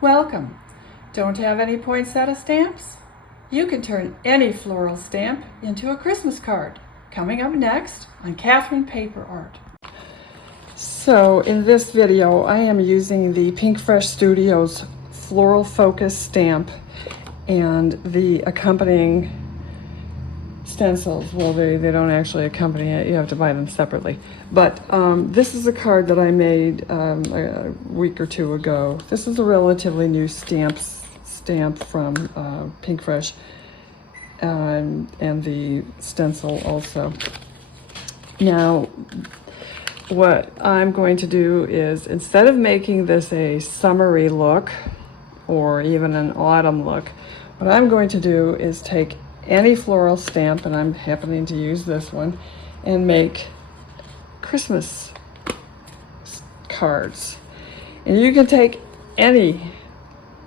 Welcome! Don't have any poinsettia stamps? You can turn any floral stamp into a Christmas card. Coming up next on Catherine Paper Art. So in this video I am using the Pinkfresh Studios Floral Focus stamp and the accompanying stencils. Well, they don't actually accompany it, you have to buy them separately. But this is a card that I made a week or two ago. This is a relatively new stamp from Pinkfresh and the stencil also. Now, what I'm going to do is, instead of making this a summery look or even an autumn look, what I'm going to do is take any floral stamp, and I'm happening to use this one, and make Christmas cards. And you can take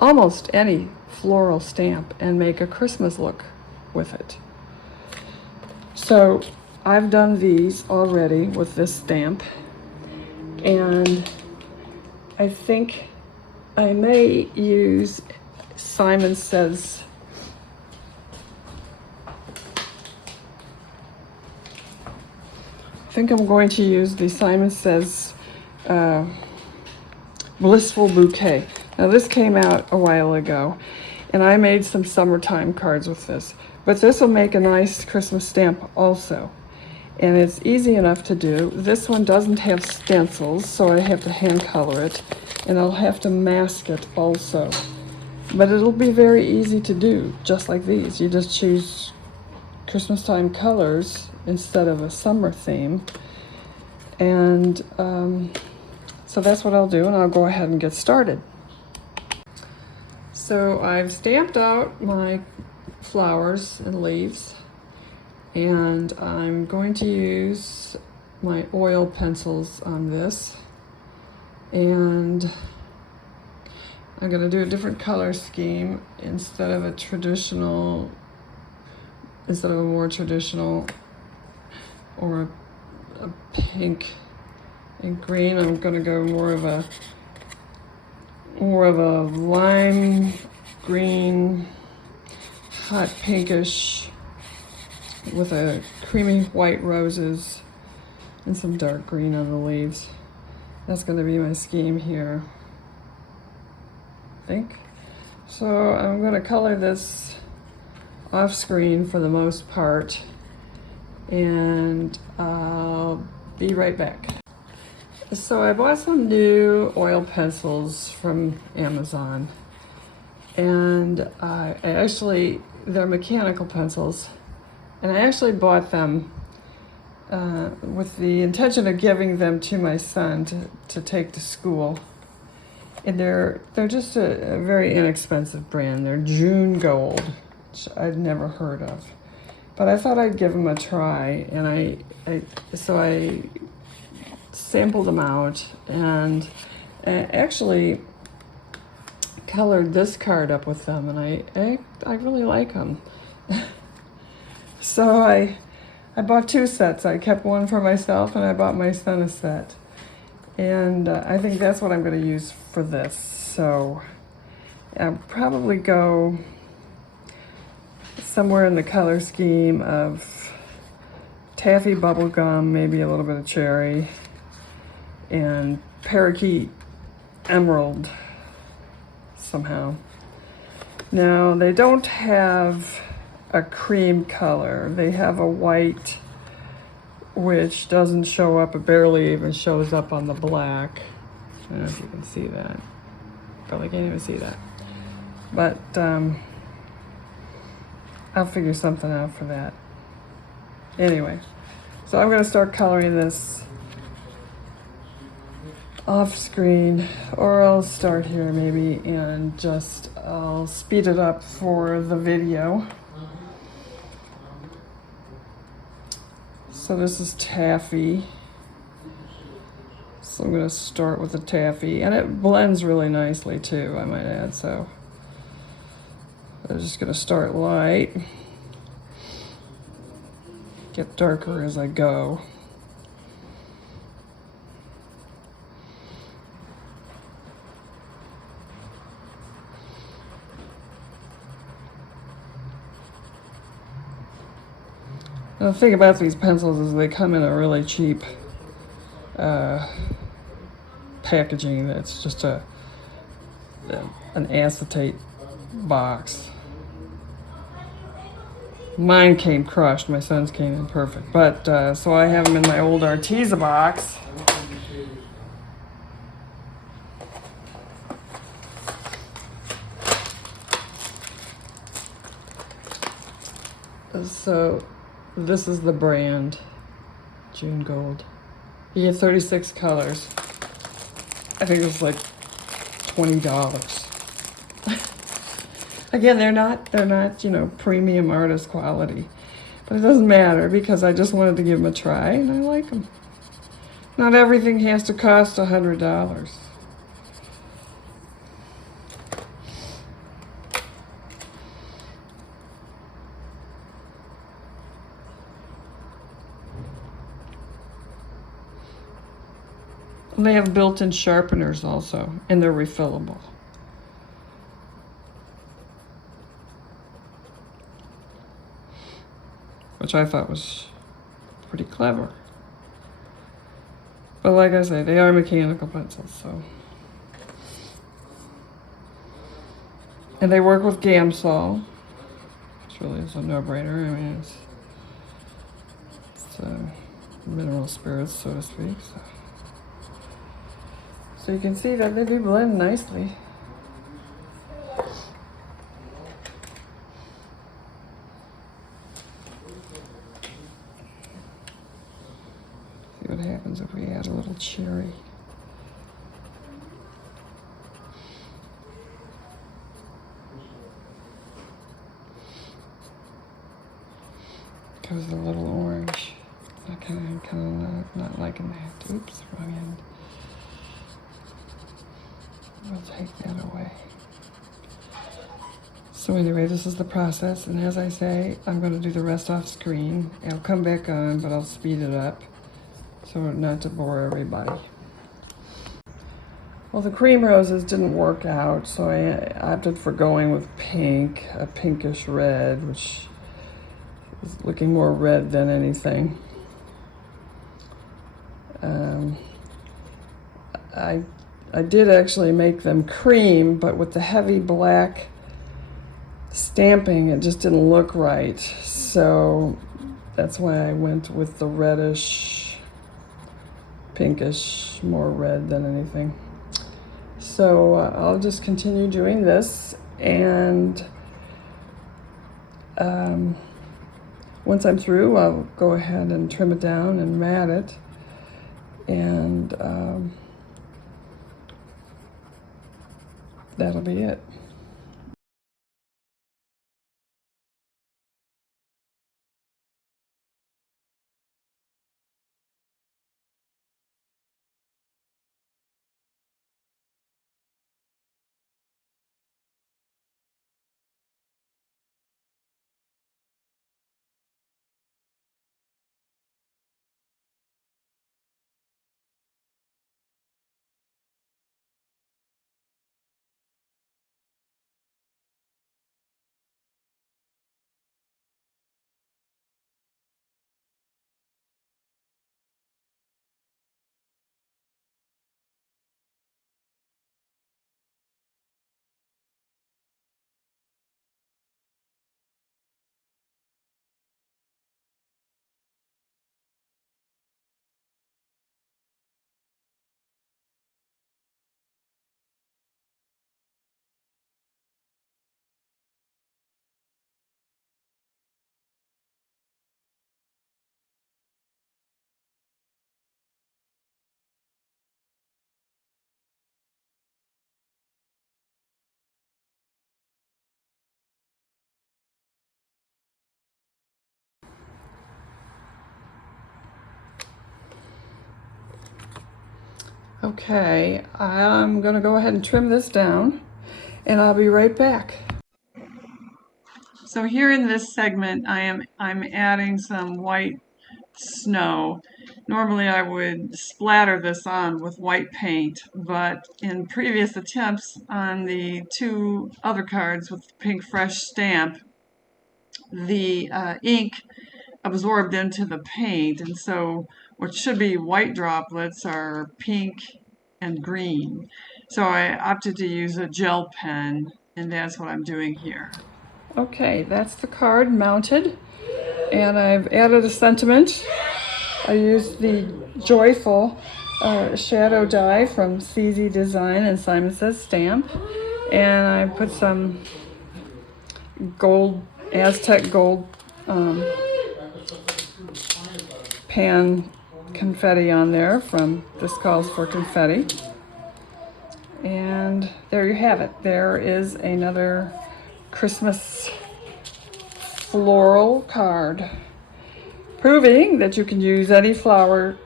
almost any floral stamp and make a Christmas look with it. So I've done these already with this stamp, and I think I may use Simon Says I think I'm going to use the Simon Says Blissful Bouquet. Now this came out a while ago, and I made some summertime cards with this. But this will make a nice Christmas stamp also. And it's easy enough to do. This one doesn't have stencils, so I have to hand color it, and I'll have to mask it also. But it'll be very easy to do, just like these. You just choose Christmas time colors instead of a summer theme. And so that's what I'll do, and I'll go ahead and get started. So I've stamped out my flowers and leaves, and I'm going to use my oil pencils on this, and I'm going to do a different color scheme instead of a more traditional or a pink and green. I'm going to go more of a lime green, hot pinkish, with a creamy white roses and some dark green on the leaves. That's going to be my scheme here, I think. So I'm going to color this off screen for the most part, and I'll be right back. So I bought some new oil pencils from Amazon, and they're mechanical pencils, and I actually bought them with the intention of giving them to my son to take to school. And they're just a very inexpensive brand. They're June Gold, which I'd never heard of. But I thought I'd give them a try, and so I sampled them out, and I actually colored this card up with them, and I really like them. So I bought two sets. I kept one for myself, and I bought my son a set. And I think that's what I'm going to use for this. So I'll probably go somewhere in the color scheme of taffy bubblegum, maybe a little bit of cherry, and parakeet emerald somehow. Now, they don't have a cream color. They have a white, which doesn't show up. It barely even shows up on the black. I don't know if you can see that. Probably can't even see that. But I'll figure something out for that. Anyway, so I'm going to start coloring this off screen, or I'll start here maybe, and I'll speed it up for the video. So this is taffy. So I'm going to start with the taffy, and it blends really nicely too, I might add. So I'm just going to start light, get darker as I go. The thing about these pencils is they come in a really cheap packaging. That's just an acetate box. Mine came crushed. My son's came in perfect. But so I have them in my old Arteza box. So this is the brand, June Gold. You get 36 colors. I think it's like $20. Again, they're not, you know, premium artist quality. But it doesn't matter because I just wanted to give them a try and I like them. Not everything has to cost $100. And they have built-in sharpeners also, and they're refillable. Which I thought was pretty clever. But like I say, they are mechanical pencils, so. And they work with Gamsol, which really is a no-brainer. I mean, it's mineral spirits, so to speak. So you can see that they do blend nicely. See what happens if we add a little cherry. Goes a little orange. I kind of not liking that. Oops, wrong end. We'll take that away. So anyway, this is the process, and as I say, I'm going to do the rest off screen. I'll come back on, but I'll speed it up so not to bore everybody. Well, the cream roses didn't work out, so I opted for going with pink, a pinkish red, which is looking more red than anything. I did actually make them cream, but with the heavy black stamping, it just didn't look right. So that's why I went with the reddish, pinkish, more red than anything. So I'll just continue doing this, and once I'm through, I'll go ahead and trim it down and mat it, and that'll be it. Okay, I'm gonna go ahead and trim this down, and I'll be right back. So here in this segment, I'm adding some white snow. Normally I would splatter this on with white paint, but in previous attempts on the two other cards with the Pinkfresh stamp, the ink absorbed into the paint, and so what should be white droplets are pink and green. So I opted to use a gel pen, and that's what I'm doing here. Okay, that's the card mounted, and I've added a sentiment. I used the Joyful shadow die from CZ Design and Simon Says Stamp, and I put some gold, Aztec gold pan confetti on there from This Calls for Confetti. And there you have it. There is another Christmas floral card, proving that you can use any flower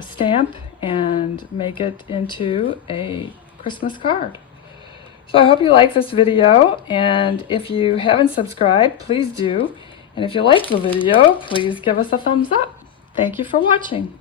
stamp and make it into a Christmas card. So I hope you like this video, and if you haven't subscribed, please do. And if you like the video, please give us a thumbs up. Thank you for watching.